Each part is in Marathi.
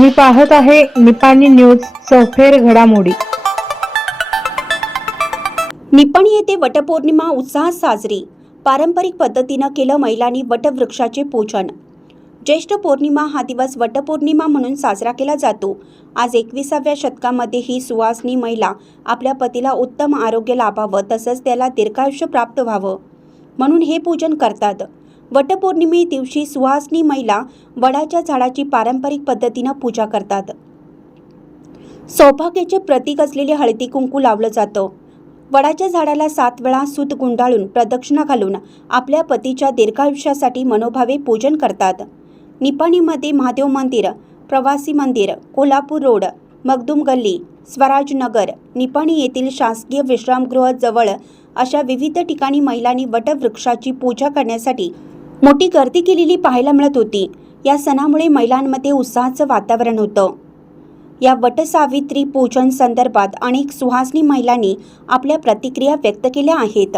तुम्ही पाहत आहे निपाणी न्यूज सौफेर घडामोडी. निपाणी येथे वटपौर्णिमा उत्साहात साजरी. पारंपरिक पद्धतीनं केलं महिलांनी वटवृक्षाचे पूजन. ज्येष्ठ पौर्णिमा हा दिवस वटपौर्णिमा म्हणून साजरा केला जातो. आज एकविसाव्या शतकामध्ये ही सुवासनी महिला आपल्या पतीला उत्तम आरोग्य लाभावं तसंच त्याला दीर्घायुष्य प्राप्त व्हावं म्हणून हे पूजन करतात. वटपौर्णिमे दिवशी सुहासनी महिला वडाच्या झाडाची पारंपरिक पद्धतीनं पूजा करतात. सौभाग्याचे प्रतीक असलेले हळदी कुंकू लावलं जातं. वडाच्या झाडाला सात वेळा सूत गुंडाळून प्रदक्षिणा घालून आपल्या पतीच्या दीर्घायुष्यासाठी मनोभावे पूजन करतात. निपाणीमध्ये महादेव मंदिर प्रवासी मंदिर कोल्हापूर रोड मगदूम गल्ली स्वराज नगर निपाणी येथील शासकीय विश्रामगृहाजवळ अशा विविध ठिकाणी महिलांनी वटवृक्षाची पूजा करण्यासाठी मोठी गर्दी केलेली पाहायला मिळत होती. या सणामुळे महिलांमध्ये उत्साहाचं वातावरण होतं. या वटसावित्री पूजन संदर्भात अनेक सुहासनी महिलांनी आपल्या प्रतिक्रिया व्यक्त केल्या आहेत.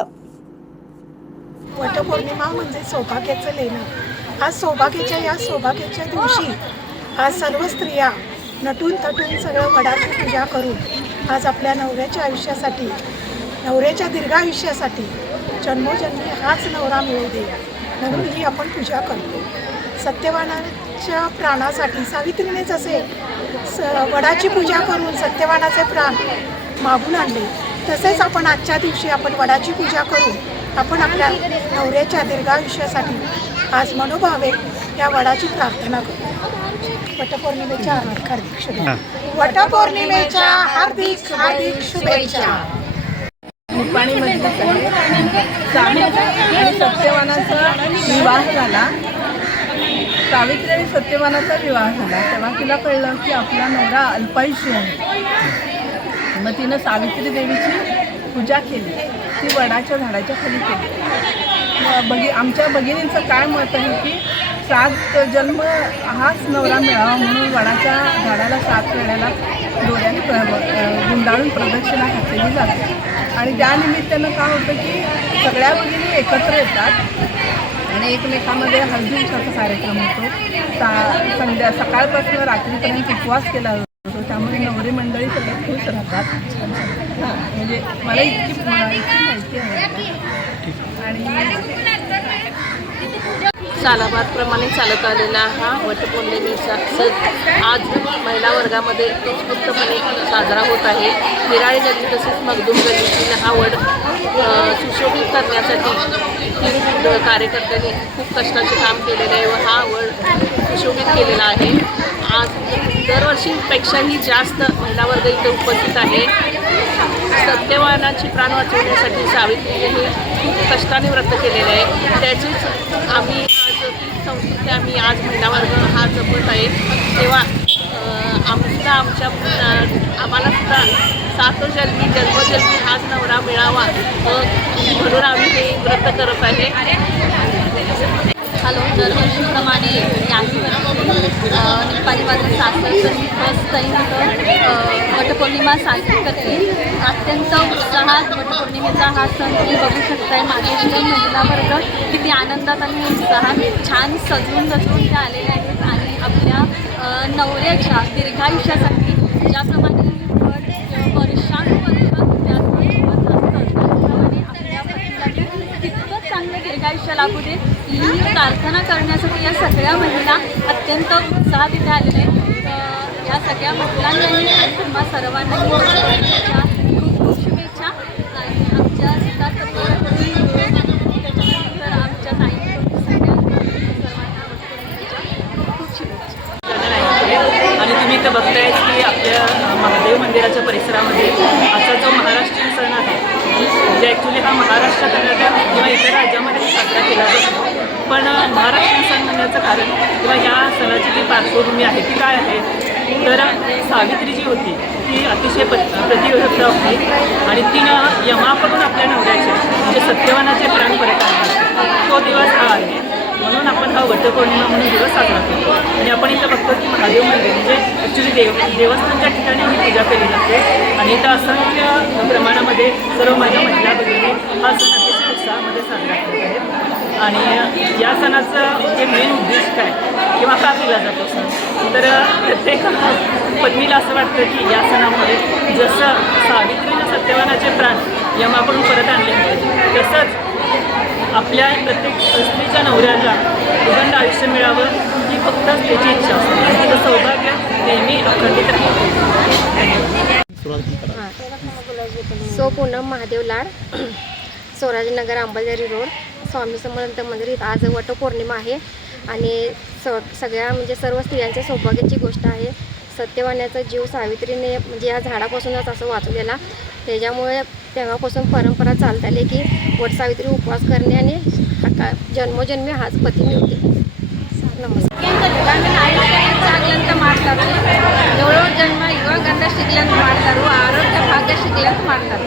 वटपौर्णिमा म्हणजे सौभाग्याचं लेणं. आज सौभाग्याच्या या सौभाग्याच्या दिवशी आज सर्व स्त्रिया नटून थटून सगळं वडाची पूजा करून आज आपल्या नवऱ्याच्या आयुष्यासाठी नवऱ्याच्या दीर्घायुष्यासाठी जन्मोजन्मी हाच नवरा मिळू दे म्हणून ही आपण पूजा करतो. सत्यवानाच्या प्राणासाठी सावित्रीने जसे स वडाची पूजा करून सत्यवानाचे प्राण मागून आणले. तसेच आपण आजच्या दिवशी आपण वडाची पूजा करून आपण आपल्या नवऱ्याच्या दीर्घायुष्यासाठी आज मनोभावे या वडाची प्रार्थना करू. वटपौर्णिमेच्या हार्दिक हार्दिक शुभेच्छा वटपौर्णिमेच्या हार्दिक हार्दिक शुभेच्छा. निपाणीमधलीच आहे सावित्री आणि सत्यवानाचा विवाह झाला. सावित्री आणि सत्यवानाचा विवाह झाला. तेव्हा तिला कळलं की आपला नवरा अल्पायुष्य आहे. मग तिनं सावित्री देवीची पूजा केली. ती वडाच्या झाडाच्या खाली केली. मग आमच्या भगिनींचं काय मत आहे की सात जन्म हाच नवरा मिळावा म्हणून वडाच्या झाडाला सात वेळेला डोळ्याने प्र गुंडाळून प्रदक्षिणा घातलेली जाते. आणि त्या निमित्तानं काय होतं की सगळ्या भगिनी एकत्र येतात आणि एकमेकांमध्ये हळदी उठाचा कार्यक्रम होतो. सा संध्या सकाळपासून रात्रीपर्यंत उपवास केला जातो. त्यामुळे नवरी मंडळी सगळे खुश राहतात. हां म्हणजे मला इतकी मला इतकी माहिती आहे. आणि सालाबादप्रमाणे चालत आलेला हा वटपौर्णिमेचा सण. आज महिला वर्गामध्ये उत्स्फूर्तपणे साजरा होत आहे. निराळी गल्ली तसेच मगदूम गल्लीतील हा वड सुशोभित करण्यासाठी तीन कार्यकर्त्यांनी खूप कष्टाचे काम केलेले आहे व हा वड सुशोभित केलेला आहे. आज दरवर्षीपेक्षाही जास्त महिला वर्ग इथे उपस्थित आहे. सत्यवानाची प्राण वाचवण्यासाठी सावित्रीने हे खूप कष्टाने व्रत केलेले आहे. त्याचीच आम्ही ते आम्ही आज महिला वर्ग हा जपत आहे. तेव्हा आमच्या आमच्या आम्हाला सुद्धा सातो जन्मी जन्मजन्मी हाच नवरा मिळावा. म्हणून आम्ही हे व्रत करत आहे. हॅलो दरवर्षीप्रमाणे याही वर्षी माझं सासर फर्स्ट टाईम इथं वटपौर्णिमा साजरी करते अत्यंत उत्साहात वटपौर्णिमेचा हा सण तुम्ही बघू शकताय. माझे सुद्धा महिला वर्ग किती आनंदात आणि उत्साहात छान सजवून रचून ते आलेले आहेत आणि आपल्या नवऱ्याच्या दीर्घायुष्यासाठी ज्याप्रमाणे वर्ष वर्षानुवर्ष त्याचं जीवन असतं त्याप्रमाणे आपल्या पतीला तितकं चांगलं दीर्घायुष्य लागू दे ही प्रार्थना करण्यासाठी या सगळ्या महिला अत्यंत उत्साहात इथे आलेल्या आहेत. या सगळ्या महिलांनाही किंवा सर्वांनाही खूप खूप शुभेच्छा. आणि आमच्या सिद्धार्थ त्याच्यानंतर आमच्या ताई खूप शुभेच्छा. आणि तुम्ही इथं बघताय की आपल्या महादेव मंदिराच्या परिसरामध्ये असा जो म्हणजे ॲक्च्युली हा महाराष्ट्र कर्नाटक किंवा इतर राज्यामध्ये साजरा केला जातो. पण महाराष्ट्र सण म्हणण्याचं कारण किंवा या सणाची जी पार्श्वभूमी आहे ती काय आहे? तर सावित्री जी होती ती अतिशय प प्रतियोगिता होती आणि तिनं यमाकडून आपल्या नवऱ्याचे म्हणजे सत्यवानाचे प्राण परत तो दिवस हा आहे. म्हणून आपण हा वटपौर्णिमा म्हणून दिवस साजरा करतो. आणि आपण इथं महादेव मंदिर म्हणजे ॲक्च्युली देव देवस्थानच्या ठिकाणी ही पूजा केली जाते. आणि इथं असंख्य प्रमाणामध्ये सर्व माझ्या महिला भगिनी हा सण अतिशय उत्साहामध्ये साजरा करत आहेत. आणि या सणाचं जे मेन उद्दिष्ट आहे किंवा का केला जातो सण. तर प्रत्येक पत्नीला असं वाटतं की या सणामध्ये जसं सावित्रीनं सत्यवानाचे प्राण यमाकडून परत आणले होते तसंच आपल्या प्रत्येक स्त्रीच्या नवऱ्याला उदंड आयुष्य मिळावं ही फक्त त्याची इच्छा असते. आणि सौभाग्य नेहमी अखंडित सो पूनम महादेव लाड स्वराजनगर अंबाझरी रोड स्वामी समर्थ मंदिर आज वटपौर्णिमा आहे. आणि स सगळ्या म्हणजे सर्व स्त्रियांच्या सौभाग्याची गोष्ट आहे. सत्यवाण्याचा जीव सावित्रीने म्हणजे या झाडापासूनच असं वाचवलेला. त्याच्यामुळे तेव्हापासून परंपरा चालत आली की वटसावित्री उपवास करणे आणि हा जन्मोजन्मी हाच पती मिळते. ಆಗ್ಲಂತ ಮಾಡ್ತಾರೆ ಏಳೋ ಜನ್ಮ ಇವಾಗಂದ ಸಿಗ್ಲಂತ ಮಾಡ್ತಾರೆ ಆರೋಗ್ಯ ಭಾಗ್ಯ ಸಿಗ್ಲಂತ ಮಾಡ್ತಾರೆ